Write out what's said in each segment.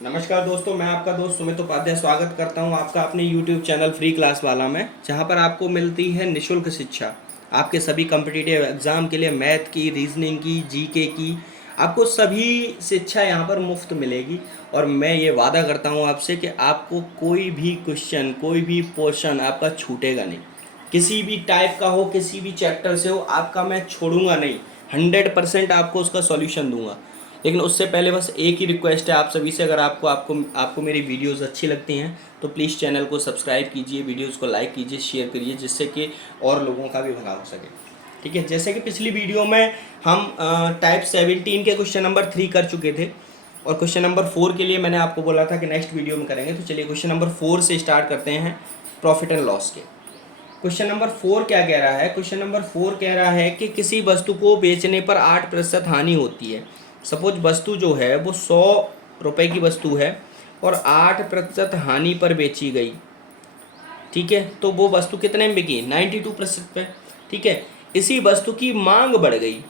नमस्कार दोस्तों, मैं आपका दोस्त सुमित उपाध्याय स्वागत करता हूं आपका अपने YouTube चैनल फ्री क्लास वाला में, जहां पर आपको मिलती है निशुल्क शिक्षा। आपके सभी कॉम्पिटिटिव एग्ज़ाम के लिए मैथ की, रीजनिंग की, जीके की, आपको सभी शिक्षा यहां पर मुफ्त मिलेगी। और मैं ये वादा करता हूं आपसे कि आपको कोई भी क्वेश्चन, कोई भी पोर्शन आपका छूटेगा नहीं। किसी भी टाइप का हो, किसी भी चैप्टर से हो, आपका मैं छोड़ूंगा नहीं। 100% आपको उसका सॉल्यूशन दूंगा। लेकिन उससे पहले बस एक ही रिक्वेस्ट है आप सभी से, अगर आपको आपको आपको मेरी वीडियोस अच्छी लगती हैं तो प्लीज़ चैनल को सब्सक्राइब कीजिए, वीडियोस को लाइक कीजिए, शेयर करिए, जिससे कि और लोगों का भी भला हो सके। ठीक है, जैसे कि पिछली वीडियो में हम टाइप 17 के क्वेश्चन नंबर 3 कर चुके थे, और क्वेश्चन नंबर 4 के लिए मैंने आपको बोला था कि नेक्स्ट वीडियो में करेंगे। तो चलिए क्वेश्चन नंबर 4 से स्टार्ट करते हैं, प्रॉफिट एंड लॉस के। क्वेश्चन नंबर 4 क्या कह रहा है? क्वेश्चन नंबर 4 कह रहा है कि किसी वस्तु को बेचने पर 8% हानि होती है। सपोज वस्तु जो है वो 100 रुपए की वस्तु है और 8% हानि पर बेची गई। ठीक है, तो वो वस्तु कितने में बिकी? 92% पे। ठीक है, इसी वस्तु की मांग बढ़ गई,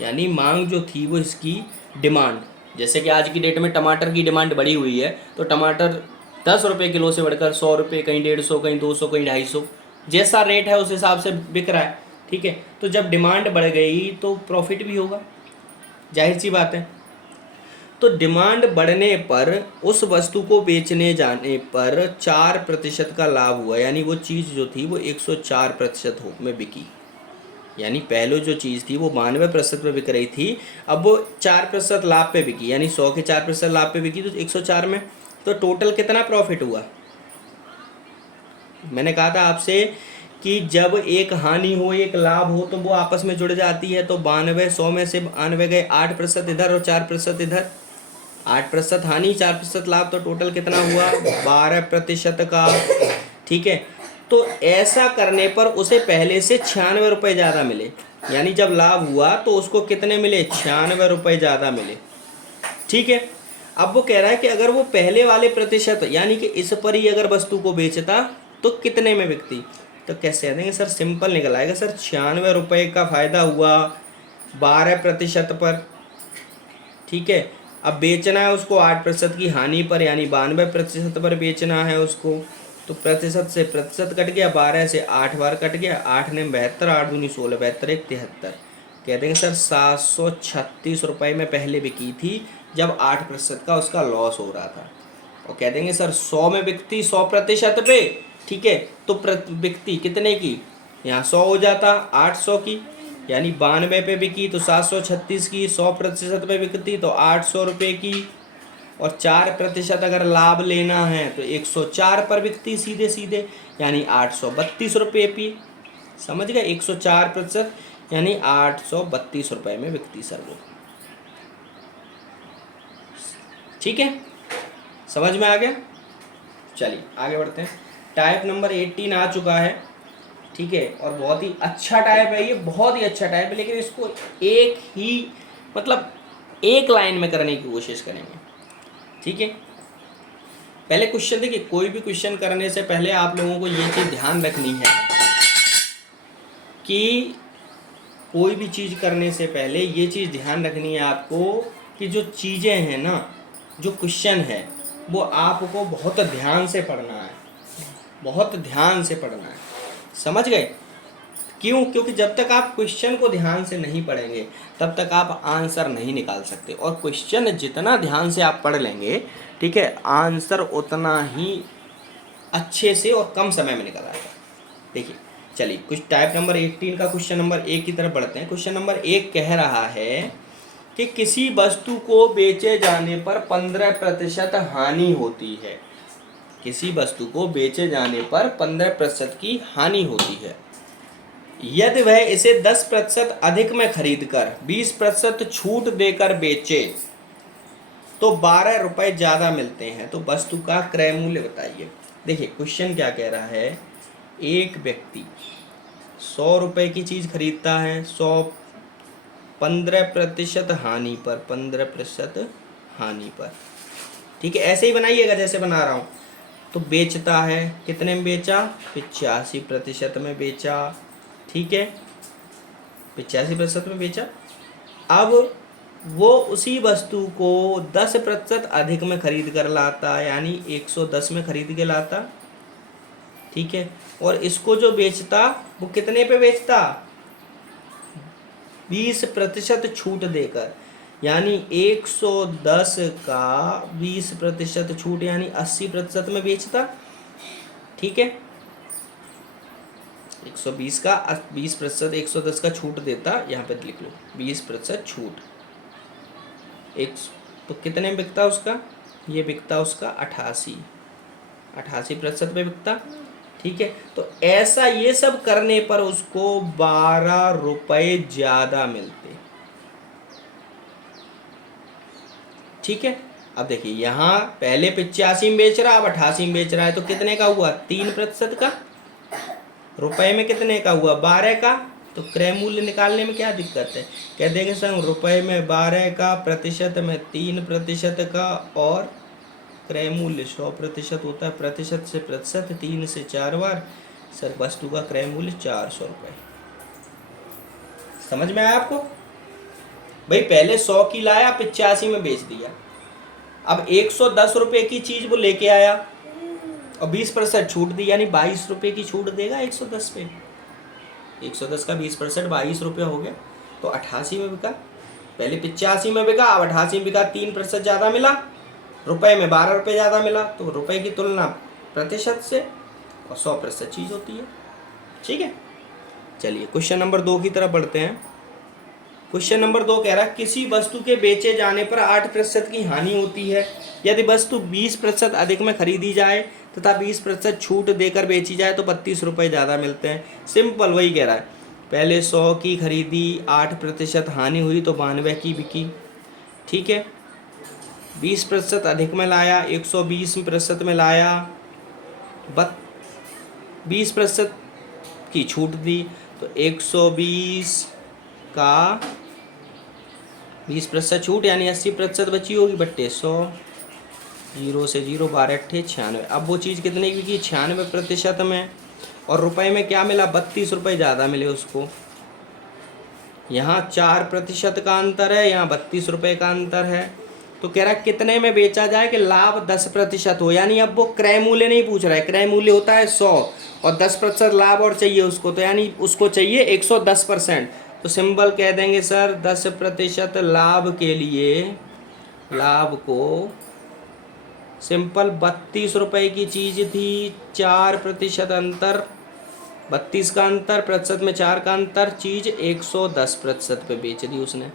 यानी मांग जो थी वो इसकी डिमांड, जैसे कि आज की डेट में टमाटर की डिमांड बढ़ी हुई है, तो टमाटर 10 रुपये किलो से बढ़कर 100 रुपये, कहीं 150, कहीं 200, कहीं 250, जैसा रेट है उस हिसाब से बिक रहा है। ठीक है, तो जब डिमांड बढ़ गई तो प्रॉफिट भी होगा, जाहिर सी बात है। तो डिमांड बढ़ने पर उस वस्तु को बेचने जाने पर 4% का लाभ हुआ, यानी वो चीज़ जो थी वो 104% में बिकी। यानी पहले जो चीज़ थी वो 92% पे बिक रही थी, अब वो 4% लाभ पे बिकी, यानी 100 के 4% लाभ पे बिकी तो 104 में। तो टोटल कितना प्रॉफिट हुआ? मैंने कहा था आपसे कि जब एक हानि हो एक लाभ हो तो वो आपस में जुड़ जाती है। तो 92, 100 में से 92 गए, 8% इधर और 4% इधर। 8% हानि, 4% लाभ, तो टोटल कितना हुआ? 12% का। ठीक है, तो ऐसा करने पर उसे पहले से 96 रुपये ज़्यादा मिले, यानी जब लाभ हुआ तो उसको कितने मिले? 96 रुपये ज़्यादा मिले। ठीक है, अब वो कह रहा है कि अगर वो पहले वाले प्रतिशत, यानी कि इस पर ही अगर वस्तु को बेचता तो कितने में बिकती? तो कैसे देंगे सर? सिंपल निकल आएगा सर, 96 रुपये का फ़ायदा हुआ 12% पर। ठीक है, अब बेचना है उसको 8% की हानि पर, यानी 92% पर बेचना है उसको। तो प्रतिशत से प्रतिशत कट गया, 12 से 8 बार कट गया, 8 ने 72, 8 दूनी 16, 72 एक 73। कह देंगे सर 736 रुपये में पहले बिकी थी जब 8% का उसका लॉस हो रहा था। और कह देंगे सर 100 में बिकती 100% पे। ठीक है, तो बिकती कितने की? यहाँ 100 हो जाता 800 की, यानी 92 पे बिकी तो 736 की, 100% पे बिकती तो 800 रुपये की, और 4% अगर लाभ लेना है तो 104 पर बिकती सीधे सीधे, यानी 832 रुपये की। समझ गए? 104% यानी 832 रुपये में बिकती सर वो। ठीक है, समझ में आ गया? चलिए आगे बढ़ते हैं। टाइप नंबर 18 आ चुका है। ठीक है, और बहुत ही अच्छा टाइप है ये, बहुत ही अच्छा टाइप है, लेकिन इसको एक ही, मतलब एक लाइन में करने की कोशिश करेंगे। ठीक है, पहले क्वेश्चन देखिए, कोई भी क्वेश्चन करने से पहले आप लोगों को ये चीज़ ध्यान रखनी है कि कोई भी चीज़ करने से पहले ये चीज़ ध्यान रखनी है आपको कि जो चीज़ें हैं ना, जो क्वेश्चन है वो आपको बहुत ध्यान से पढ़ना है, बहुत ध्यान से पढ़ना है। समझ गए? क्यों? क्योंकि जब तक आप क्वेश्चन को ध्यान से नहीं पढ़ेंगे तब तक आप आंसर नहीं निकाल सकते, और क्वेश्चन जितना ध्यान से आप पढ़ लेंगे, ठीक है, आंसर उतना ही अच्छे से और कम समय में निकल आएगा। देखिए, चलिए कुछ टाइप नंबर 18 का क्वेश्चन नंबर 1 की तरफ बढ़ते हैं। क्वेश्चन नंबर 1 कह रहा है कि किसी वस्तु को बेचे जाने पर 15% हानि होती है। किसी वस्तु को बेचे जाने पर 15% की हानि होती है। यदि वह इसे 10% अधिक में खरीदकर 20% छूट देकर बेचे तो 12 रुपये ज़्यादा मिलते हैं, तो वस्तु का क्रय मूल्य बताइए। देखिए क्वेश्चन क्या कह रहा है, एक व्यक्ति 100 रुपये की चीज़ खरीदता है, 15% हानि पर, 15% हानि पर। ठीक है, ऐसे ही बनाइएगा जैसे बना रहा हूँ। तो बेचता है, कितने में बेचा? 85% में बेचा। ठीक है, 85% में बेचा। अब वो उसी वस्तु को 10% अधिक में खरीद कर लाता, यानी 110 में खरीद के लाता, ठीक है। और इसको जो बेचता वो कितने पे बेचता, 20% छूट देकर, यानी 110 का 20% छूट यानी 80% में बेचता, ठीक है। 120 का 20%, 110 का छूट देता, यहाँ पे लिख लो 20% छूट। एक तो कितने में बिकता उसका, ये बिकता उसका 88% पे बिकता, ठीक है। तो ऐसा ये सब करने पर उसको 12 रुपये ज़्यादा मिलते, ठीक है। अब देखिए यहाँ पहले 85 में बेच रहा, अब 88 में बेच रहा है, तो कितने का हुआ, 3% का, रुपए में कितने का हुआ, 12 का। तो क्रय मूल्य निकालने में क्या दिक्कत है, कह देंगे सर रुपए में 12 का, प्रतिशत में 3% का, और क्रय मूल्य 100% होता है, प्रतिशत से प्रतिशत 3 से 4 बार, सर वस्तु का क्रय मूल्य 400 रुपये। समझ में आया आपको भाई, पहले 100 की लाया, 85 में बेच दिया, अब 110 रुपये की चीज वो लेके आया और 20% छूट दी, यानी 22 रुपये की छूट देगा 110 पे। 110 का 20% 22 रुपये हो गया, तो 88 में बिका, पहले 85 में बिका, अब 88 में बिका, 3% ज़्यादा मिला, रुपए में 12 रुपये ज़्यादा मिला, तो रुपए की तुलना प्रतिशत से, और 100% चीज़ होती है, ठीक है। चलिए क्वेश्चन नंबर 2 की तरफ बढ़ते हैं। क्वेश्चन नंबर 2 कह रहा है किसी वस्तु के बेचे जाने पर 8% की हानि होती है यदि वस्तु 20% अधिक में खरीदी जाए तथा 20% छूट देकर बेची जाए तो 32 रुपये ज़्यादा मिलते हैं। सिंपल वही कह रहा है, पहले 100 की खरीदी, 8% हानि हुई तो 92 की बिकी, ठीक है। 20% अधिक में लाया, 120% में लाया, 20% की छूट दी, तो 120 का 20% छूट यानी 80% बची होगी, बट्टे 100, 0 से 0, 12 अट्ठे 96। अब वो चीज़ कितने की बिकी, 96% में, और रुपए में क्या मिला, 32 रुपये ज़्यादा मिले उसको। यहाँ 4% का अंतर है, यहाँ 32 रुपये का अंतर है। तो कह रहा है कितने में बेचा जाए कि लाभ 10% हो, यानी अब वो क्रय मूल्य नहीं पूछ रहा है, क्रय मूल्य होता है 100 और 10% लाभ और चाहिए उसको, तो यानी उसको चाहिए 110%। तो सिंबल कह देंगे सर 10% लाभ के लिए, लाभ को सिंपल 32 रुपये की चीज़ थी, 4% अंतर, 32 का अंतर, प्रतिशत में 4 का अंतर, चीज़ 110% पे बेच दी उसने।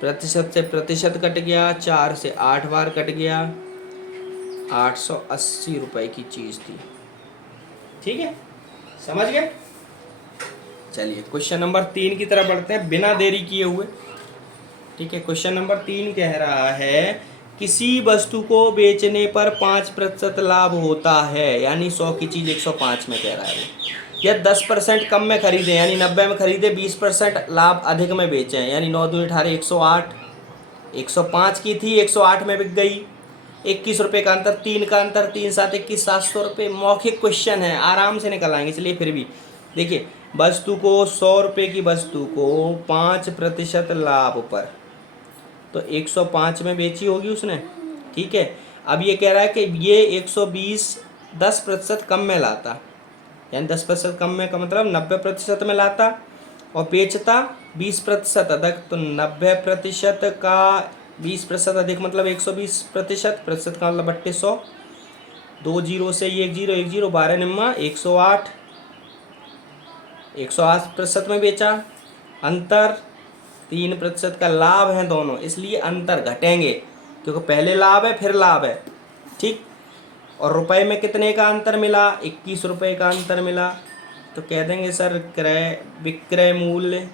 प्रतिशत से प्रतिशत कट गया, 4 से 8 बार कट गया, 880 रुपये की चीज़ थी, ठीक है, समझ गए। चलिए क्वेश्चन नंबर 3 की तरफ बढ़ते हैं बिना देरी किए हुए, ठीक है। क्वेश्चन नंबर 3 कह रहा है किसी वस्तु को बेचने पर 5% लाभ होता है, यानी 100 की चीज़ 105 में कह रहा है वो, या 10% कम में खरीदे, यानी 90 में खरीदे, 20% लाभ अधिक में बेचें, यानी 9 दूनी 18, 108, 105 की थी 108 में बिक गई, 21 रुपये का अंतर, 3 का अंतर, 3 7 21, 700 रुपये। मौखिक क्वेश्चन है, आराम से निकल आएंगे। चलिए फिर भी देखिए, वस्तु को 100 रुपये की वस्तु को 5% लाभ पर, तो 105 में बेची होगी उसने, ठीक है। अब ये कह रहा है कि ये 120 10% कम में लाता, यानी 10% कम में का मतलब 90% में लाता, और बेचता 20% अधिक, तो 90% का 20% अधिक मतलब 120%, प्रतिशत का मतलब बट्टे 100, 2 जीरो से 1 जीरो, 1 जीरो, 12 निम्मा 108, 108% में बेचा, अंतर 3% का लाभ है दोनों, इसलिए अंतर घटेंगे क्योंकि पहले लाभ है फिर लाभ है, ठीक। और रुपए में कितने का अंतर मिला, 21 रुपये का अंतर मिला, तो कह देंगे सर क्रय विक्रय मूल्य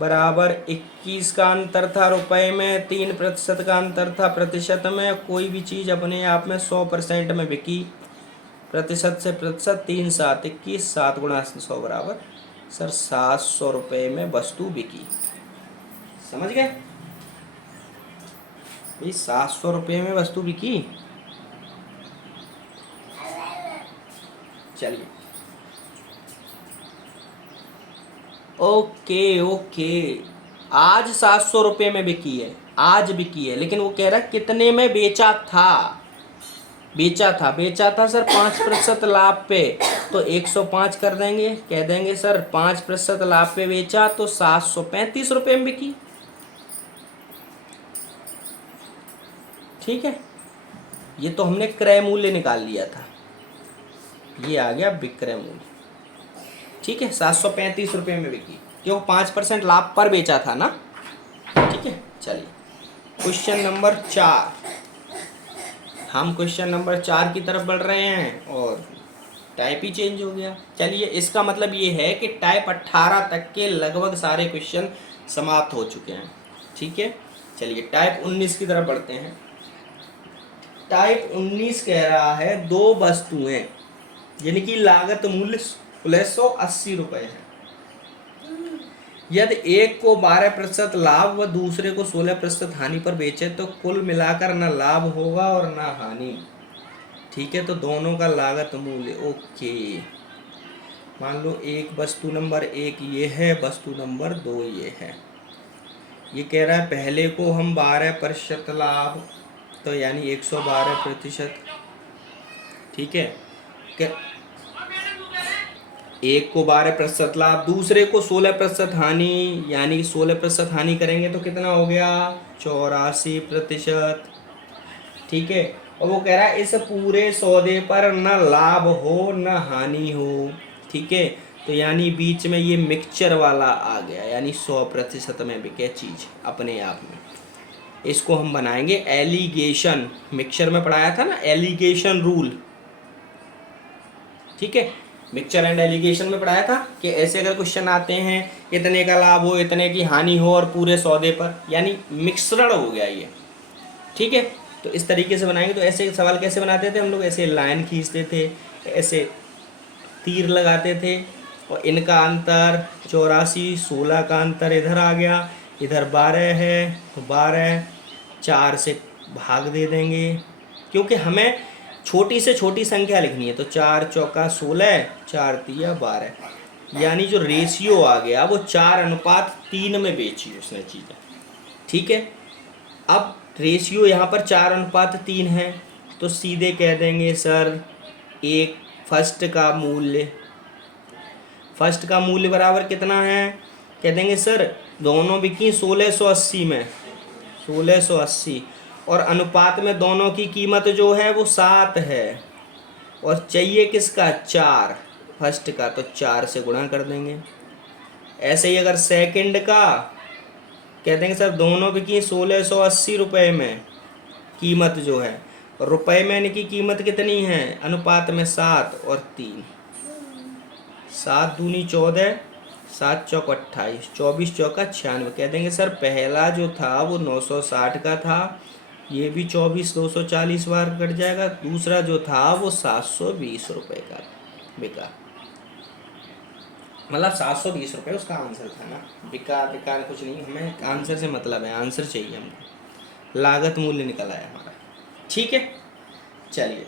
बराबर 21 का अंतर था रुपए में, 3% का अंतर था प्रतिशत में। कोई भी चीज़ अपने आप में 100% में बिकी, प्रतिशत से प्रतिशत, 3 7 21, 7 गुणा 100 बराबर सर 700 रुपये में वस्तु बिकी। समझ गए भाई, 700 रुपये में वस्तु बिकी। चलिए ओके ओके, आज 700 रुपये में बिकी है, आज बिकी है, लेकिन वो कह रहा है कितने में बेचा था। बेचा था सर 5% लाभ पे, तो 105 कर देंगे, कह देंगे सर 5% लाभ पे बेचा तो 735 रुपये में बिकी। ठीक है, ये तो हमने क्रय मूल्य निकाल लिया था, ये आ गया विक्रय मूल्य। ठीक है, 735 रुपये में बिकी, क्यों 5% लाभ पर बेचा था ना। ठीक है, चलिए क्वेश्चन नंबर 4, हम क्वेश्चन नंबर 4 की तरफ बढ़ रहे हैं और टाइप ही चेंज हो गया। चलिए, इसका मतलब ये है कि टाइप 18 तक के लगभग सारे क्वेश्चन समाप्त हो चुके हैं। ठीक है, चलिए टाइप 19 की तरफ बढ़ते हैं। टाइप 19 कह रहा है दो वस्तुएं यानी कि लागत मूल्य 1680 रुपये है, यदि एक को 12% लाभ व दूसरे को 16% हानि पर बेचे तो कुल मिलाकर न लाभ होगा और न हानि। ठीक है, तो दोनों का लागत मूल्य ओके। मान लो एक वस्तु नंबर 1 ये है, वस्तु नंबर 2 ये है। ये कह रहा है पहले को हम 12% लाभ, तो यानी 112%। ठीक है, एक को 12% लाभ, दूसरे को 16% हानि, यानी 16% हानि करेंगे तो कितना हो गया 84%। ठीक है, और वो कह रहा है इस पूरे सौदे पर न लाभ हो न हानि हो। ठीक है, तो यानी बीच में ये मिक्सचर वाला आ गया, यानी 100% में बिके चीज अपने आप में। इसको हम बनाएंगे एलिगेशन, मिक्सचर में पढ़ाया था ना एलिगेशन रूल। ठीक है, मिक्सचर एंड एलिगेशन में पढ़ाया था कि ऐसे अगर क्वेश्चन आते हैं इतने का लाभ हो इतने की हानि हो और पूरे सौदे पर, यानी मिश्रण हो गया ये। ठीक है, तो इस तरीके से बनाएंगे। तो ऐसे सवाल कैसे बनाते थे हम लोग, ऐसे लाइन खींचते थे, ऐसे तीर लगाते थे और इनका अंतर 84, 16 का अंतर इधर आ गया, इधर 12 है तो 12, 4 से भाग दे देंगे क्योंकि हमें छोटी से छोटी संख्या लिखनी है। तो 4 चौका 16, 4 तिया 12, यानी जो रेशियो आ गया वो 4:3 में बेची उसने चीज़ें। ठीक है, अब रेशियो यहाँ पर 4:3 है, तो सीधे कह देंगे सर एक फर्स्ट का मूल्य बराबर कितना है, कह देंगे सर दोनों बिकी 1680 में, 1680, और अनुपात में दोनों की कीमत जो है वो 7 है, और चाहिए किसका 4, फर्स्ट का, तो 4 से गुणा कर देंगे। ऐसे ही अगर सेकंड का, कह देंगे सर दोनों बिकी 1680 रुपये में, कीमत जो है, रुपए में इनकी कीमत कितनी है, अनुपात में 7 और 3, 7 दूनी 14, 7 चौक 28, 24 चौका 96। कह देंगे सर पहला जो था वो 960 का था, ये भी 24 240 बार कट जाएगा, दूसरा जो था वो 720 रुपये का बिका, मतलब 720 रुपये उसका आंसर था ना। बिका कुछ नहीं, हमें आंसर से मतलब है, आंसर चाहिए हमको, लागत मूल्य निकल आया हमारा। ठीक है, चलिए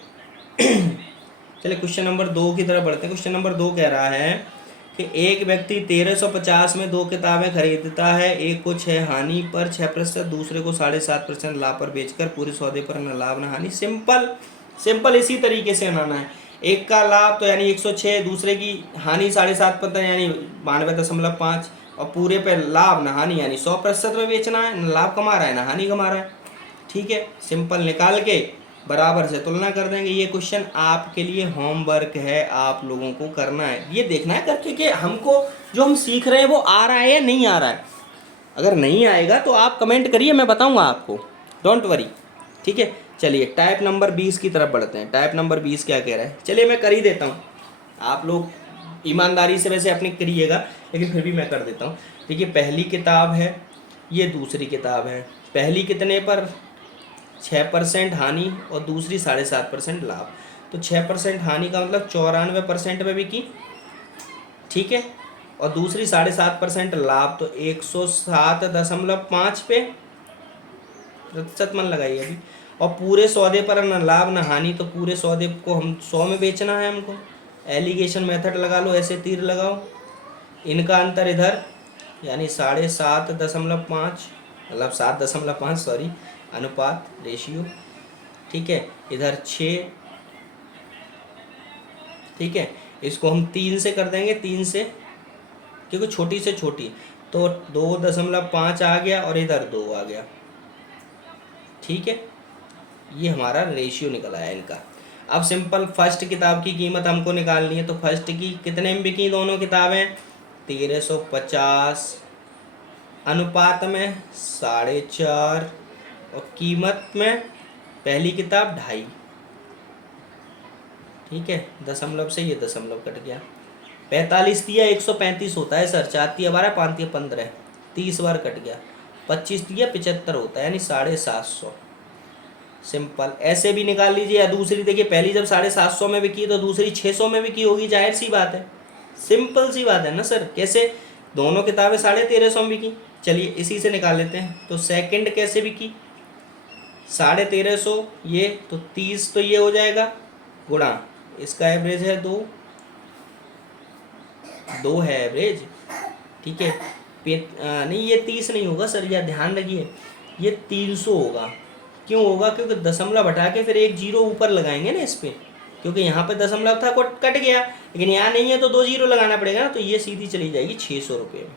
चलिए क्वेश्चन नंबर 2 की तरफ बढ़ते हैं। क्वेश्चन नंबर 2 कह रहा है कि एक व्यक्ति 1350 में 2 किताबें खरीदता है, एक को 6 हानि पर 6%, दूसरे को 7.5% लाभ पर बेचकर पूरे सौदे पर न लाभ न हानि। सिंपल इसी तरीके से बनाना है। एक का लाभ तो यानी 106, दूसरे की हानि 7.5% यानी 92.5, और पूरे पे लाभ न हानि यानी 100% में बेचना है, न लाभ कमा रहा है ना हानि कमा रहा है। ठीक है, सिंपल निकाल के बराबर से तुलना कर देंगे। ये क्वेश्चन आपके लिए होमवर्क है, आप लोगों को करना है, ये देखना है करके कि हमको जो हम सीख रहे हैं वो आ रहा है या नहीं आ रहा है। अगर नहीं आएगा तो आप कमेंट करिए, मैं बताऊंगा आपको, डोंट वरी। ठीक है, चलिए टाइप नंबर 20 की तरफ बढ़ते हैं। टाइप नंबर 20 क्या कह रहा है, चलिए मैं कर ही देता हूँ, आप लोग ईमानदारी से वैसे अपनी करिएगा, लेकिन फिर भी मैं कर देता हूँ। देखिए पहली किताब है, ये दूसरी किताब है, पहली कितने पर 6% हानि और दूसरी 7.5% लाभ, तो 6% हानि का मतलब 94% में बिकी। ठीक है, और दूसरी 7.5% लाभ, तो 107.5 पे प्रतिशत मन लगाइए अभी, और पूरे सौदे पर न लाभ न हानि, तो पूरे सौदे को हम 100 में बेचना है हमको। एलिगेशन मेथड लगा लो, ऐसे तीर लगाओ, इनका अंतर इधर यानी 7.5 मतलब 7.5 सॉरी, अनुपात रेशियो। ठीक है, इधर 6। ठीक है, इसको हम 3 से कर देंगे, 3 से, क्योंकि छोटी से छोटी, तो 2.5 आ गया और इधर 2 आ गया। ठीक है, ये हमारा रेशियो निकल आया इनका। अब सिंपल फर्स्ट किताब की कीमत हमको निकालनी है, तो फर्स्ट की कितने में बिकी दोनों किताबें? 1350, अनुपात में 4.5, और कीमत में पहली किताब 2.5। ठीक है, दशमलव से ये दशमलव कट गया। 45 दिया 135 होता है सर, 4 दिया 12, 5 दिया 15, 30 बार कट गया। 25 दिया 75 होता है, यानी 750। सिंपल ऐसे भी निकाल लीजिए। या दूसरी देखिए, पहली जब 750 में बिकी तो दूसरी 600 में बिकी होगी, जाहिर सी बात है, सिंपल सी बात है ना सर। कैसे? दोनों किताबें 1350 में बिकी। चलिए इसी से निकाल लेते हैं। तो सेकंड कैसे बिकी? 1350, ये तो 30 तो ये हो जाएगा, गुणा इसका एवरेज है 2, 2 है एवरेज। ठीक है, नहीं ये 30 नहीं होगा सर, यह ध्यान रखिए, ये 300 होगा। क्यों होगा? क्योंकि दशमलव हटा के फिर एक जीरो ऊपर लगाएंगे ना इस पर, क्योंकि यहाँ पे दशमलव था, कट गया, लेकिन यहाँ नहीं है तो 2 जीरो लगाना पड़ेगा ना, तो ये सीधी चली जाएगी 600 रुपये में।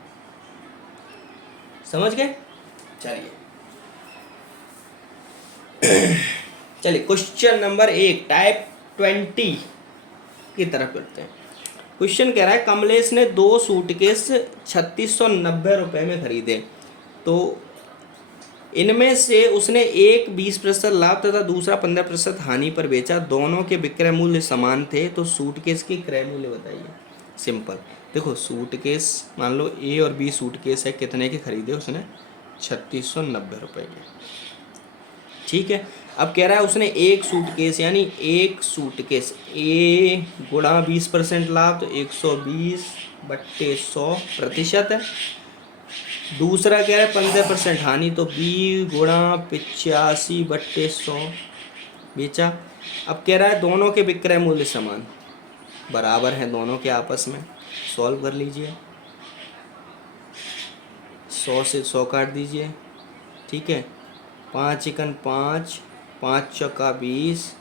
समझ गए? चलिए चलिए क्वेश्चन नंबर 1 टाइप 20 की तरफ करते हैं। क्वेश्चन कह रहा है कमलेश ने 2 सूटकेस 3690 रुपये में खरीदे, तो इनमें से उसने एक 20% लाभ तथा दूसरा 15% हानि पर बेचा। दोनों के विक्रय मूल्य समान थे, तो सूटकेस के क्रय मूल्य बताइए। सिंपल देखो, सूटकेस मान लो ए और बी सूटकेस है, कितने के खरीदे उसने? 3690 रुपये के। ठीक है, अब कह रहा है उसने एक सूटकेस, यानी एक सूटकेस ए गुणा 20% लाभ, तो 120/100% है। दूसरा कह रहा है 15% हानि, तो बी गुणा 85/100 बेचा। अब कह रहा है दोनों के विक्रय मूल्य समान, बराबर हैं दोनों के आपस में। सॉल्व कर लीजिए, 100 से 100 काट दीजिए। ठीक है, 5 एकन 5, 5 चौका 20,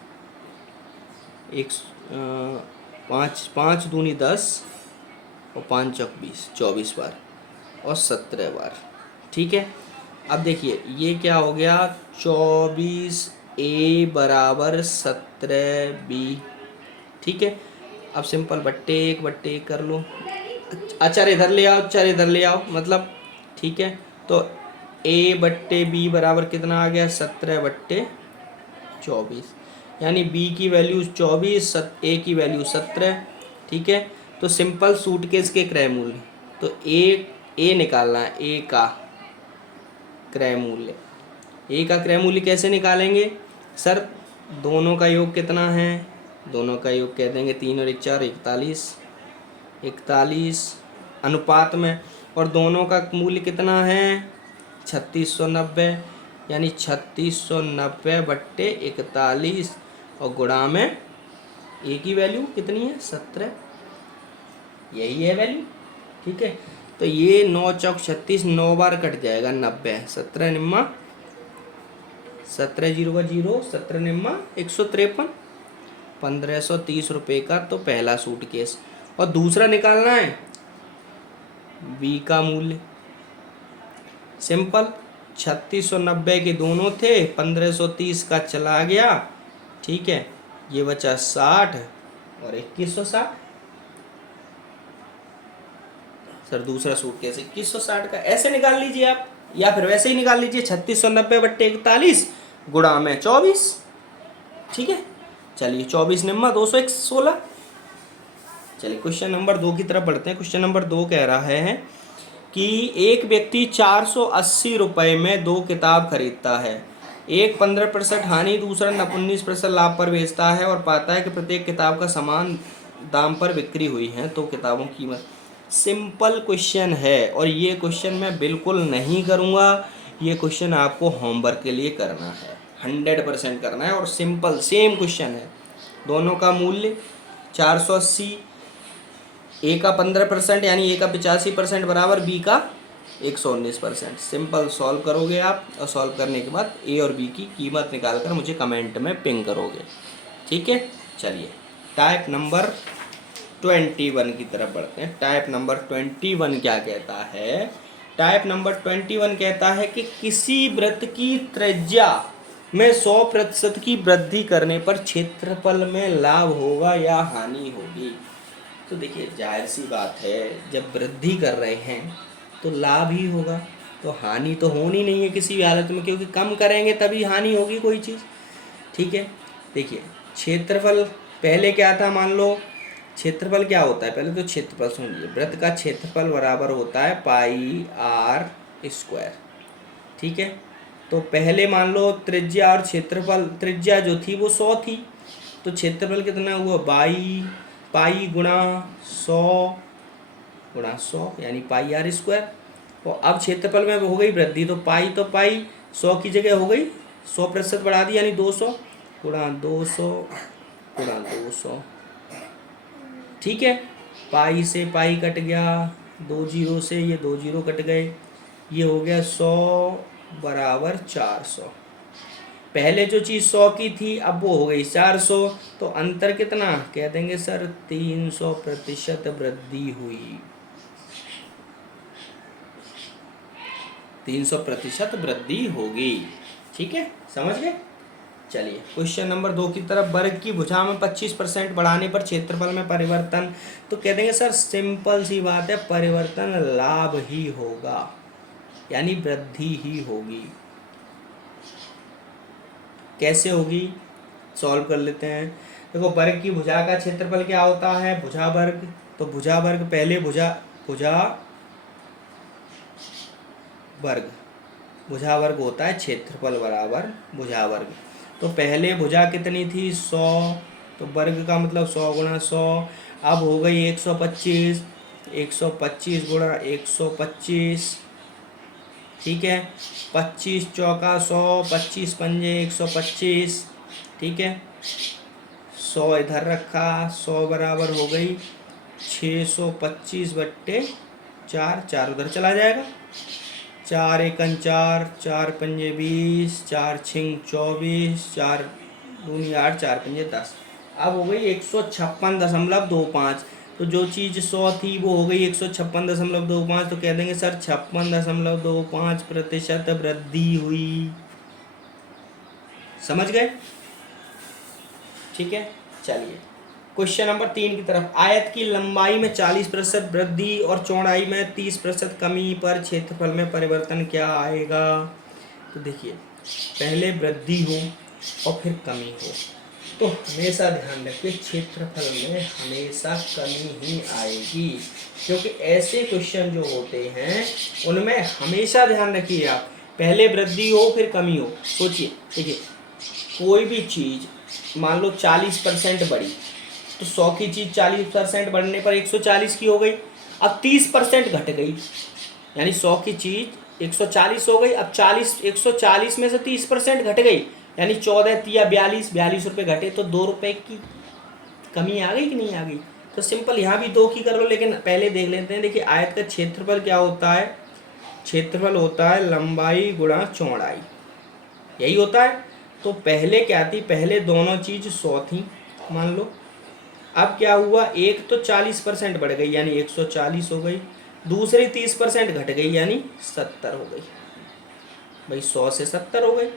5 दूनी 10, और 5 चौक 20, 24 बार और 17 बार। ठीक है, अब देखिए ये क्या हो गया, 24A बराबर 17B। ठीक है, अब सिंपल बट्टे एक कर लो, अचार इधर ले आओ, अचार इधर ले आओ, मतलब ठीक है, तो A/B बराबर कितना आ गया? 17/24, यानी B की वैल्यू 24, A की वैल्यू 17। ठीक है, तो सिंपल सूटकेस के क्रय मूल्य, तो ए निकालना है, ए का क्रय मूल्य। ए का क्रय मूल्य कैसे निकालेंगे सर? दोनों का योग कितना है? दोनों का योग कह देंगे 3 और 1 4, 41 अनुपात में, और दोनों का मूल्य कितना है? 3690, यानी 3690/41, और गुणा में ए की वैल्यू कितनी है? 17, यही है वैल्यू। ठीक है, तो ये 9 चौक 36, 9 बार कट जाएगा 90, 17 निम्मा 17 0 का 0, 17 निम्मा 153, 1530 रुपये का तो पहला सूटकेस। और दूसरा निकालना है बी का मूल्य। सिंपल 3690 के दोनों थे, 1530 का चला गया। ठीक है, ये बचा 60 और 2160। सर दूसरा सूटकेस 2160 का, ऐसे निकाल लीजिए आप, या फिर वैसे ही निकाल लीजिए, 3690/41 गुणा में 24। ठीक है, चलिए 24 निम्मा 216। चलिए क्वेश्चन नंबर 2 की तरफ बढ़ते हैं। क्वेश्चन नंबर 2 कह रहा है कि एक व्यक्ति 480 रुपये में 2 किताब खरीदता है। एक 15% हानि, दूसरा 19% लाभ पर बेचता है, और पाता है कि प्रत्येक किताब का समान दाम पर बिक्री हुई है, तो किताबों की कीमत। सिंपल क्वेश्चन है, और ये क्वेश्चन मैं बिल्कुल नहीं करूँगा, ये क्वेश्चन आपको होमवर्क के लिए करना है, 100% करना है, और सिंपल सेम क्वेश्चन है। दोनों का मूल्य 480, ए का 15% यानी ए का 85% बराबर बी का 119%। सिंपल सॉल्व करोगे आप, और सॉल्व करने के बाद ए और बी की कीमत निकाल कर मुझे कमेंट में पिंग करोगे, ठीक है। चलिए टाइप नंबर 21 की तरफ बढ़ते हैं। टाइप नंबर 21 क्या कहता है? टाइप नंबर 21 कहता है कि किसी वृत्त की त्रिज्या में 100% की वृद्धि करने पर क्षेत्रफल में लाभ होगा या हानि होगी। तो देखिए जाहिर सी बात है, जब वृद्धि कर रहे हैं तो लाभ ही होगा, तो हानि तो होनी नहीं है किसी भी हालत में, क्योंकि कम करेंगे तभी हानि होगी कोई चीज़, ठीक है। देखिए क्षेत्रफल पहले क्या था, मान लो क्षेत्रफल क्या होता है, पहले तो क्षेत्रफल सुनिए। वृत्त का क्षेत्रफल बराबर होता है पाई आर स्क्वायर, ठीक है। तो पहले मान लो त्रिज्या और क्षेत्रफल, त्रिज्या जो थी वो 100 थी, तो क्षेत्रफल कितना हुआ, पाई गुणा 100 यानी पाई आर स्क्वायर। और अब क्षेत्रफल में हो गई वृद्धि, तो पाई 100 की जगह हो गई 100% बढ़ा दी, यानी 200 गुणा 200 गुणा 200, ठीक है। पाई से पाई कट गया, 2 जीरो से ये 2 जीरो कट गए, ये हो गया 100 बराबर 400। पहले जो चीज़ 100 की थी अब वो हो गई 400, तो अंतर कितना कह देंगे सर, 300% वृद्धि हुई, 300% वृद्धि होगी, ठीक है, समझ गए। चलिए क्वेश्चन नंबर 2 की तरफ। वर्ग की भुजा में 25% बढ़ाने पर क्षेत्रफल में परिवर्तन, तो कह देंगे सर सिंपल सी बात है, परिवर्तन लाभ ही होगा, यानी वृद्धि ही होगी। कैसे होगी, सॉल्व कर लेते हैं। देखो वर्ग की भुजा का क्षेत्रफल क्या होता है, भुजा वर्ग, तो भुजा वर्ग पहले भुजा वर्ग होता है क्षेत्रफल बराबर भुजा वर्ग। तो पहले भुजा कितनी थी, 100, तो वर्ग का मतलब 100 गुणा 100। अब हो गई 125, 125 गुणा 125, ठीक है। 25 चौका 100, 25 पंजे 125, ठीक है। 100 इधर रखा, 100 बराबर हो गई 625/4, 4 उधर चला जाएगा, 4 एकन 4, 4 पंजे 20, 4 छिंग 24, 4 दूनी 8, 4 पंजे 10। अब हो गई 156.25। तो जो चीज़ 100 थी वो हो गई 156.25, तो कह देंगे सर 56.25% वृद्धि हुई, समझ गए, ठीक है। चलिए क्वेश्चन नंबर 3 की तरफ। आयत की लंबाई में 40% वृद्धि और चौड़ाई में 30% कमी पर क्षेत्रफल में परिवर्तन क्या आएगा। तो देखिए पहले वृद्धि हो और फिर कमी हो, तो हमेशा ध्यान रखिए क्षेत्रफल में हमेशा कमी ही आएगी, क्योंकि ऐसे क्वेश्चन जो होते हैं उनमें हमेशा ध्यान रखिए आप, पहले वृद्धि हो फिर कमी हो। सोचिए देखिए कोई भी चीज़ मान लो 40% बढ़ी, तो 100 की चीज़ 40% बढ़ने पर 140 की हो गई। अब 30% घट गई, यानी 100 की चीज़ 140 हो गई, अब 140 में से 30% घट गई, यानी 14 तिया 42 रुपये घटे, तो 2 रुपये की कमी आ गई कि नहीं आ गई। तो सिंपल यहाँ भी 2 की कर लो, लेकिन पहले देख लेते हैं। देखिए आयत का क्षेत्रफल क्या होता है, क्षेत्रफल होता है लंबाई गुणा चौड़ाई, यही होता है। तो पहले क्या थी, पहले दोनों चीज़ 100 थी मान लो, अब क्या हुआ, एक तो 40% बढ़ गई यानी 140 हो गई, दूसरी 30% घट गई यानी 70 हो गई। भाई 100 से 70 हो गई,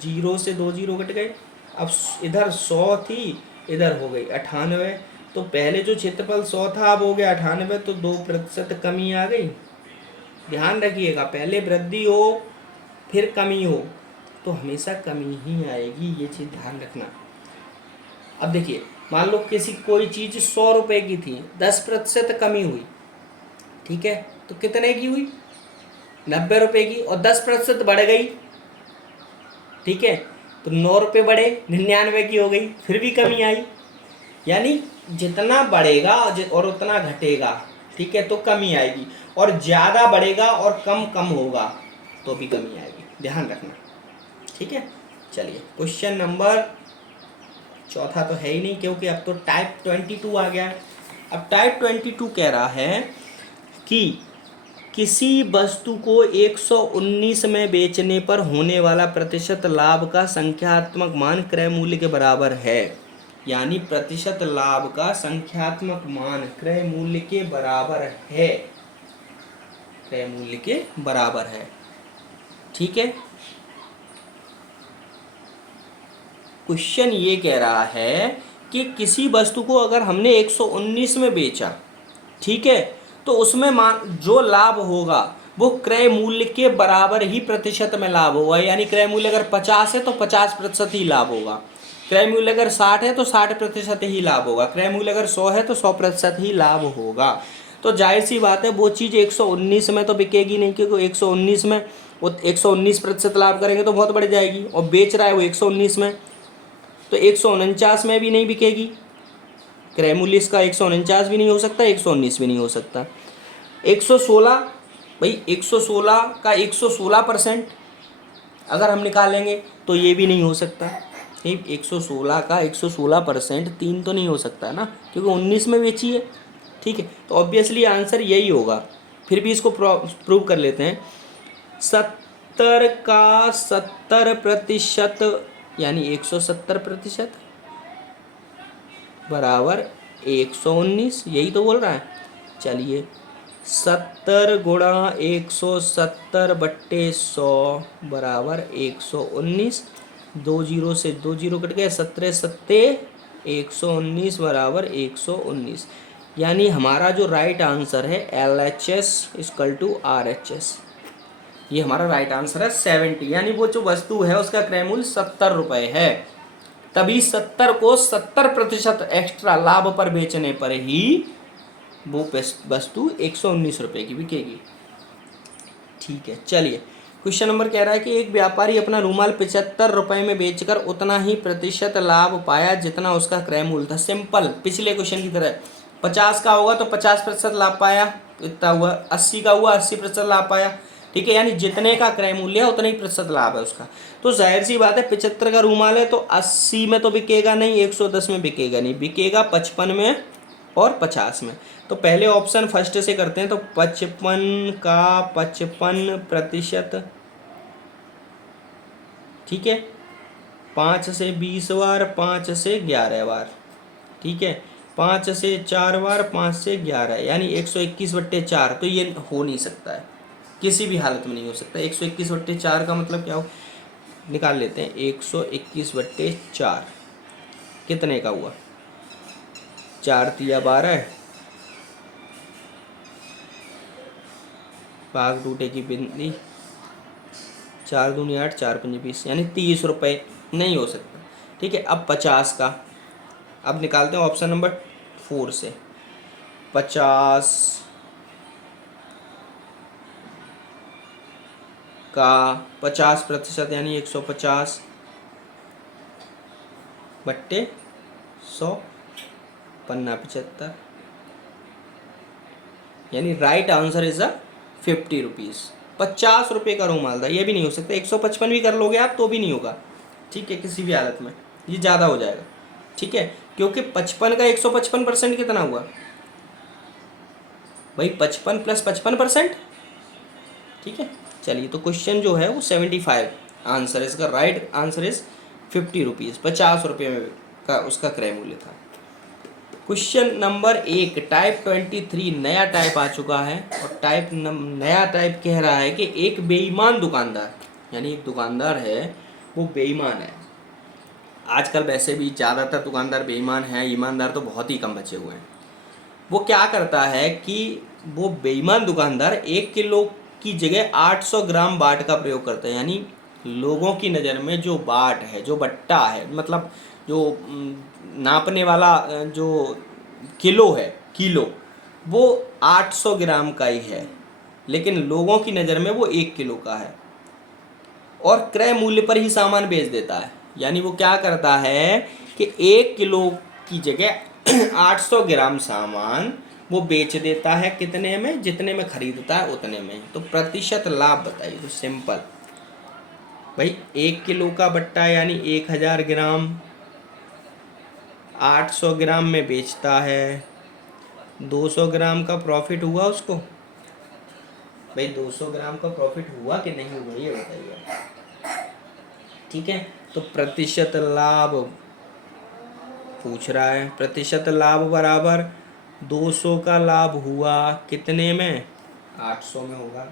जीरो से 2 जीरो घट गए। अब इधर 100 थी, इधर हो गई 98। तो पहले जो क्षेत्रफल 100 था अब हो गया 98, तो 2% कमी आ गई। ध्यान रखिएगा पहले वृद्धि हो फिर कमी हो तो हमेशा कमी ही आएगी, ये चीज़ ध्यान रखना। अब देखिए मान लो किसी कोई चीज़ 100 रुपये की थी, 10% कमी हुई, ठीक है, तो कितने की हुई, 90 रुपये की, और 10% बढ़ गई, ठीक है, तो 9 रुपये बढ़े, 99 की हो गई, फिर भी कमी आई। यानी जितना बढ़ेगा और उतना घटेगा, ठीक है, तो कमी आएगी, और ज़्यादा बढ़ेगा और कम कम होगा तो भी कमी आएगी, ध्यान रखना, ठीक है। चलिए क्वेश्चन नंबर 4 तो है ही नहीं, क्योंकि अब तो टाइप 22 आ गया। अब टाइप 22 कह रहा है कि किसी वस्तु को 119 में बेचने पर होने वाला प्रतिशत लाभ का संख्यात्मक मान क्रय मूल्य के बराबर है। यानी प्रतिशत लाभ का संख्यात्मक मान क्रय मूल्य के बराबर है, क्रय मूल्य के बराबर है। ठीक है, क्वेश्चन ये कह रहा है कि किसी वस्तु को अगर हमने 119 में बेचा, ठीक है, तो उसमें जो लाभ होगा वो क्रय मूल्य के बराबर ही प्रतिशत में लाभ होगा। यानी क्रय मूल्य अगर 50 है तो 50% ही लाभ होगा, क्रय मूल्य अगर 60 है तो 60% ही लाभ होगा, क्रय मूल्य अगर 100 है तो 100% ही लाभ होगा। तो जाहिर सी बात है वो चीज़ 119 में तो बिकेगी नहीं, क्योंकि 119 में वो 119% लाभ करेंगे तो बहुत बढ़ जाएगी, और बेच रहा है वो 119 में, तो 149 में भी नहीं बिकेगी। क्रय मूल्य इसका 149 भी नहीं हो सकता, 119 भी नहीं हो सकता। 116, भाई 116 का 116% अगर हम निकालेंगे तो ये भी नहीं हो सकता। ठीक, 116 का 116% 3 तो नहीं हो सकता है ना, क्योंकि 19 में बेची है। ठीक है, तो ऑब्वियसली आंसर यही होगा। फिर भी इसको प्रूव कर लेते हैं। 70 का 70% यानी 170% बराबर 119, यही तो बोल रहा है। चलिए 70 गुणा 170/100 बराबर 119, 2 जीरो से 2 जीरो कट गए, 17 सत्ते 119 बराबर 119। यानी हमारा जो राइट आंसर है LHS = RHS, ये हमारा राइट आंसर है 70। यानी वो जो वस्तु है उसका क्रय मूल्य 70 रुपये है, तभी 70 को 70% एक्स्ट्रा लाभ पर बेचने पर ही वो वस्तु 119 रुपये की बिकेगी। ठीक है, चलिए क्वेश्चन नंबर कह रहा है कि एक व्यापारी अपना रूमाल 75 रुपये में बेचकर उतना ही प्रतिशत लाभ पाया जितना उसका क्रय मूल्य था। सिंपल, पिछले क्वेश्चन की तरह 50 का होगा तो 50% लाभ पाया, इतना हुआ। 80 का हुआ 80% लाभ पाया। ठीक है, यानी जितने का क्रय मूल्य है उतना ही प्रतिशत लाभ है उसका। तो जाहिर सी बात है 75 का रूमाल है तो 80 में तो बिकेगा नहीं, 110 में बिकेगा नहीं, बिकेगा 55 में और 50 में। तो पहले ऑप्शन फर्स्ट से करते हैं। तो 55 का 55%, ठीक है, 5 से 20 बार, 5 से 11 बार, ठीक है, 5 से 4 बार, 5 से 11, यानी 121/4। तो ये हो नहीं सकता है, किसी भी हालत में नहीं हो सकता। 121/4 का मतलब क्या हो, निकाल लेते हैं। 121/4 कितने का हुआ, 4 तिया 12, भाग टूटे की बिंदी, 4 दूनी 8, 4 पंजे 20, यानी 30 रुपये नहीं हो सकता। ठीक है, अब 50 का, अब निकालते हैं ऑप्शन नंबर 4 से। 50 का 50% यानी 150 बट्टे 100, पन्ना 75, यानी राइट आंसर इज 50 रुपीज़। 50 रुपये का रूमाल था, ये भी नहीं हो सकता। 155 भी कर लोगे आप तो भी नहीं होगा। ठीक है, किसी भी हालत में ये ज़्यादा हो जाएगा। ठीक है, क्योंकि 55 का 155% कितना हुआ भाई, 55 + 55%। ठीक है, चलिए तो क्वेश्चन जो है वो 75 आंसर, इसका राइट आंसर इज 50 रुपीज़, 50 रुपये में का उसका क्रय मूल्य था। क्वेश्चन नंबर 1, टाइप 23 नया टाइप आ चुका है, और नया टाइप कह रहा है कि एक बेईमान दुकानदार, यानी एक दुकानदार है वो बेईमान है। आजकल वैसे भी ज़्यादातर दुकानदार बेईमान हैं, ईमानदार तो बहुत ही कम बचे हुए हैं। वो क्या करता है कि वो बेईमान दुकानदार 1 किलो की जगह 800 ग्राम बाट का प्रयोग करता है। यानी लोगों की नज़र में जो बाट है, जो बट्टा है, मतलब जो नापने वाला जो किलो है, किलो, वो 800 ग्राम का ही है, लेकिन लोगों की नज़र में वो 1 किलो का है, और क्रय मूल्य पर ही सामान बेच देता है। यानी वो क्या करता है कि 1 किलो की जगह 800 ग्राम सामान वो बेच देता है, कितने में, जितने में खरीदता है उतने में। तो प्रतिशत लाभ बताइए। तो सिंपल भाई, 1 किलो का बट्टा यानी 1000 ग्राम, 800 ग्राम में बेचता है, 200 ग्राम का प्रॉफिट हुआ उसको, भाई 200 ग्राम का प्रॉफिट हुआ कि नहीं हुआ ये बताइए। ठीक है, तो प्रतिशत लाभ पूछ रहा है, प्रतिशत लाभ बराबर 200 का लाभ हुआ कितने में, 800 में होगा।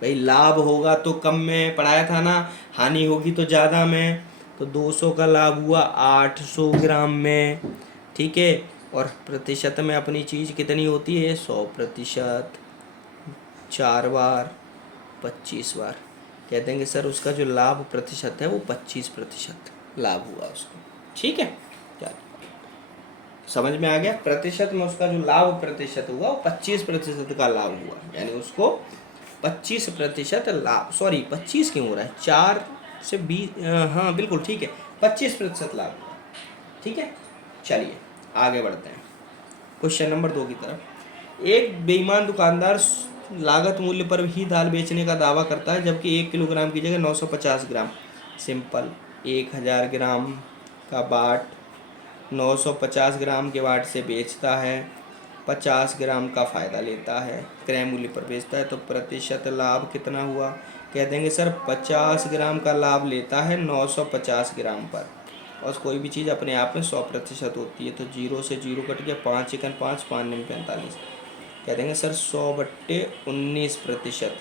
भाई लाभ होगा तो कम में पढ़ाया था ना, हानि होगी तो ज़्यादा में, तो 200 का लाभ हुआ 800 ग्राम में। ठीक है, और प्रतिशत में अपनी चीज़ कितनी होती है, 100%, 4 बार 25 बार। कह देंगे सर उसका जो लाभ प्रतिशत है वो 25% लाभ हुआ उसको। ठीक है, क्या समझ में आ गया, प्रतिशत में उसका जो लाभ प्रतिशत हुआ वो 25% का लाभ हुआ, यानी उसको 25% लाभ, सॉरी 25 क्यों हो रहा है, 4 से 20, हाँ बिल्कुल ठीक है, 25% लाभ हुआ। ठीक है, चलिए आगे बढ़ते हैं क्वेश्चन नंबर 2 की तरफ। एक बेईमान दुकानदार लागत मूल्य पर ही दाल बेचने का दावा करता है, जबकि 1 किलोग्राम की जगह 950 ग्राम सिंपल 1000 ग्राम का बाट 950 ग्राम के बाट से बेचता है, 50 ग्राम का फ़ायदा लेता है, क्रय मूल्य पर बेचता है, तो प्रतिशत लाभ कितना हुआ। कह देंगे सर 50 ग्राम का लाभ लेता है 950 ग्राम पर, और कोई भी चीज़ अपने आप में 100% होती है, तो 0 से 0 कट गया, 5 एकन 5, 5 9 45। कह देंगे सर 100/19%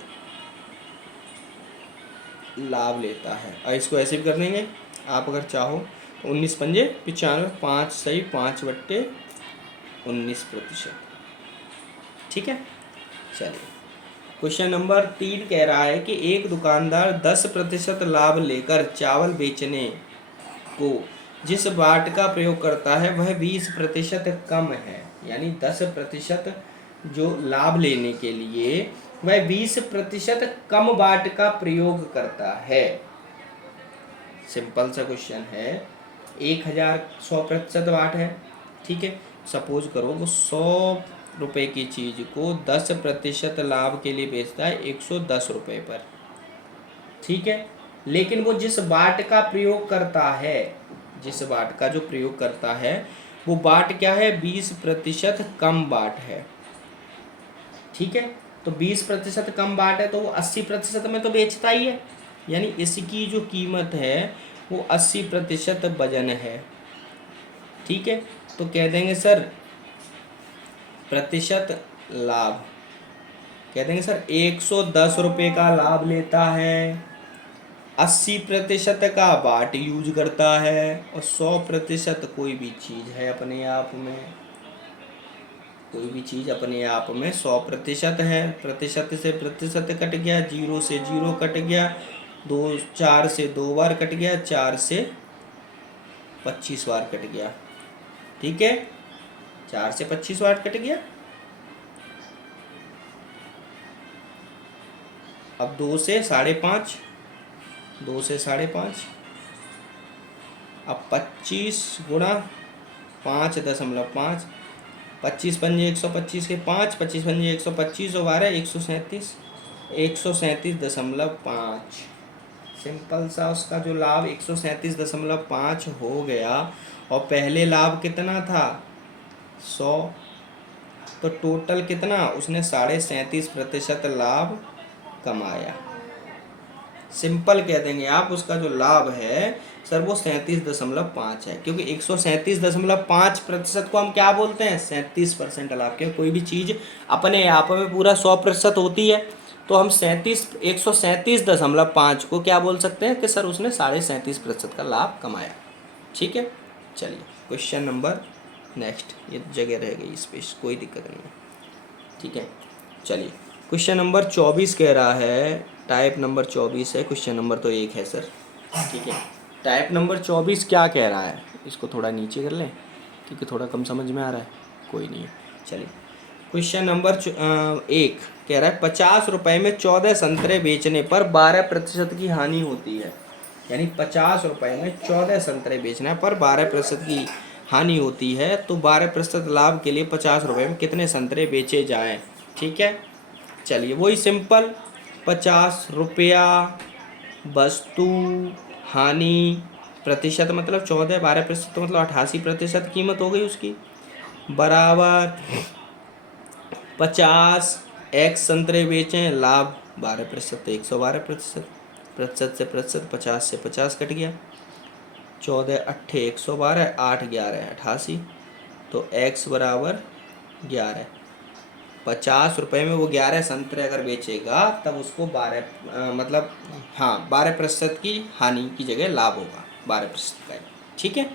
लाभ लेता है। और इसको ऐसे भी कर देंगे आप अगर चाहो तो 19 पंजे 95, 5 सही 5/19%। ठीक है, चलिए क्वेश्चन नंबर 3 कह रहा है कि एक दुकानदार 10% लाभ लेकर चावल बेचने को जिस बाट का प्रयोग करता है वह 20% कम है, यानी 10% जो लाभ लेने के लिए वह 20% कम बाट का प्रयोग करता है। सिंपल सा क्वेश्चन है, 1000 100% वाट है। ठीक है, सपोज करो वो 100 रुपये की चीज़ को 10% लाभ के लिए बेचता है 110 रुपये पर। ठीक है, लेकिन वो जिस बाट का प्रयोग करता है, जिस बाट का जो प्रयोग करता है वो बाट क्या है, 20% कम बाट है। ठीक है, तो 20% कम बाट है तो वो 80% में तो बेचता ही है, यानी इसकी जो कीमत है वो 80% वजन है। ठीक है, तो कह देंगे सर प्रतिशत लाभ, कह देंगे सर 110 रुपये का लाभ लेता है, 80% का बाट यूज करता है, और 100% कोई भी चीज़ है अपने आप में, कोई भी चीज़ अपने आप में 100% है। प्रतिशत से प्रतिशत कट गया, 0 से 0 कट गया, 4 से 2 बार कट गया, 4 से 25 बार कट गया। ठीक है, 4 से 25 बार कट गया। अब 2 से 5.5, 2 से 5.5, अब 25 गुणा 5.5, 25 पंजे 125 के 5, 25 पंजे 125 और 12 137, 137.5। सिंपल सा उसका जो लाभ 137.5 हो गया, और पहले लाभ कितना था 100, तो टोटल कितना उसने 37.5% लाभ कमाया। सिंपल कह देंगे आप उसका जो लाभ है सर वो 37.5 है, क्योंकि 137.5% को हम क्या बोलते हैं, 37% लाभ। क्योंकि कोई भी चीज़ अपने आप में पूरा 100% होती है, तो हम 137.5 को क्या बोल सकते हैं कि सर उसने 37.5% का लाभ कमाया। ठीक है, चलिए क्वेश्चन नंबर नेक्स्ट, ये जगह रह गई इस पर, कोई दिक्कत नहीं है। ठीक है, चलिए क्वेश्चन नंबर 24 कह रहा है, टाइप नंबर 24 है, क्वेश्चन नंबर तो 1 है सर। ठीक है, टाइप नंबर 24 क्या कह रहा है, इसको थोड़ा नीचे कर लें क्योंकि थोड़ा कम समझ में आ रहा है, कोई नहीं है। चलिए क्वेश्चन नंबर 1 कह रहा है 50 रुपये में 14 संतरे बेचने पर 12% की हानि होती है, यानी 50 रुपये में 14 संतरे बेचने पर 12% की हानि होती है, तो 12% लाभ के लिए 50 रुपये में कितने संतरे बेचे जाएं। ठीक है, चलिए वही सिंपल, 50 रुपया वस्तु हानि प्रतिशत मतलब 14, 12% तो मतलब 88% कीमत हो गई उसकी, बराबर 50 एक्स संतरे बेचें, लाभ 12%, तो 112%, प्रतिशत से प्रतिशत 50 से 50 कट गया, 14 अट्ठे 112, 8 11 88, तो एक्स बराबर 11। 50 रुपये में वो 11 संतरे अगर बेचेगा तब उसको 12 मतलब हाँ 12% की हानि की जगह लाभ होगा, 12% का ही। ठीक है,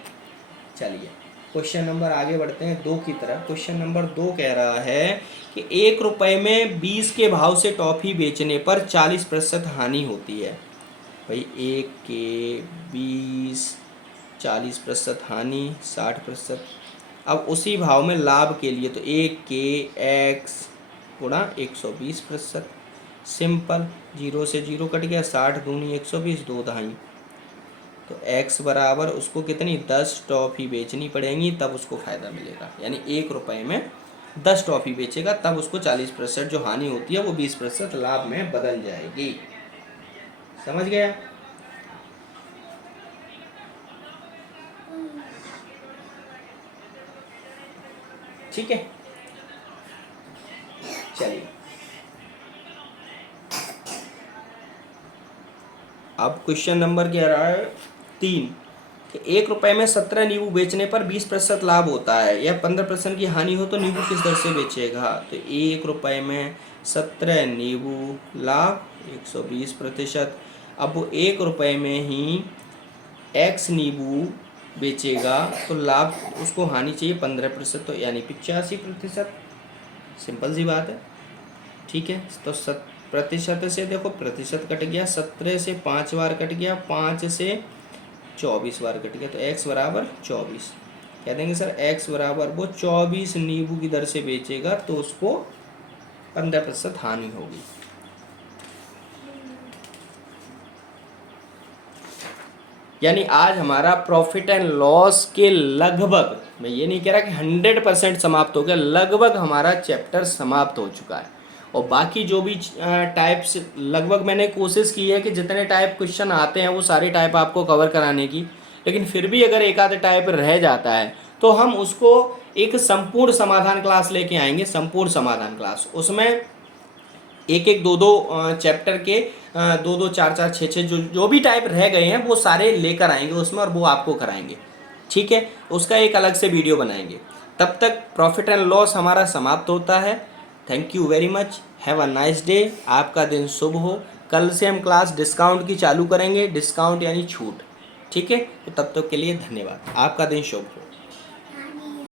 चलिए क्वेश्चन नंबर आगे बढ़ते हैं 2 की तरफ। क्वेश्चन नंबर 2 कह रहा है कि 1 रुपये में 20 के भाव से टॉफ़ी बेचने पर 40% हानि होती है। भाई 1 के 20, 40% हानि, 60%। अब उसी भाव में लाभ के लिए तो 1 के एक्स गुणा 120%। सिंपल, 0 से 0 कट गया, 60 दूनी 120, 2 दहाई, तो x बराबर उसको कितनी 10 टॉफ़ी बेचनी पड़ेंगी तब उसको फ़ायदा मिलेगा। यानी 1 रुपये में 10 टॉफ़ी बेचेगा तब उसको 40% जो हानि होती है वो 20% लाभ में बदल जाएगी। समझ गया? ठीक है, चलिए अब क्वेश्चन नंबर क्या रहा है 3 कि 1 रुपये में 17 नींबू बेचने पर 20% लाभ होता है या 15% की हानि हो तो नींबू किस दर से बेचेगा। तो 1 रुपये में 17 नींबू, लाभ 120%। अब वो 1 रुपये में ही एक्स नींबू बेचेगा तो लाभ उसको हानि चाहिए 15%, तो यानी 85%। सिंपल सी बात है। ठीक है, तो प्रतिशत से देखो प्रतिशत कट गया, 17 से 5 बार कट गया, 5 से 24 बार कट गया, तो x बराबर 24। कह देंगे सर x बराबर वो 24 नींबू की दर से बेचेगा तो उसको 15% हानि होगी। यानी आज हमारा प्रॉफिट एंड लॉस के लगभग, मैं ये नहीं कह रहा कि 100% समाप्त हो गया, लगभग हमारा चैप्टर समाप्त हो चुका है। और बाकी जो भी टाइप्स, लगभग मैंने कोशिश की है कि जितने टाइप क्वेश्चन आते हैं वो सारे टाइप आपको कवर कराने की, लेकिन फिर भी अगर एक आध टाइप रह जाता है तो हम उसको एक संपूर्ण समाधान क्लास लेके आएंगे। संपूर्ण समाधान क्लास, उसमें एक एक दो दो चैप्टर के 2 2 4 4 6 6 जो भी टाइप रह गए हैं वो सारे लेकर आएंगे उसमें और वो आपको कराएंगे। ठीक है, उसका एक अलग से वीडियो बनाएंगे। तब तक प्रॉफिट एंड लॉस हमारा समाप्त होता है। Thank you very much, have a nice day, आपका दिन शुभ हो। कल से हम क्लास डिस्काउंट की चालू करेंगे, डिस्काउंट यानी छूट। ठीक है, तो तब तक के लिए धन्यवाद, आपका दिन शुभ हो।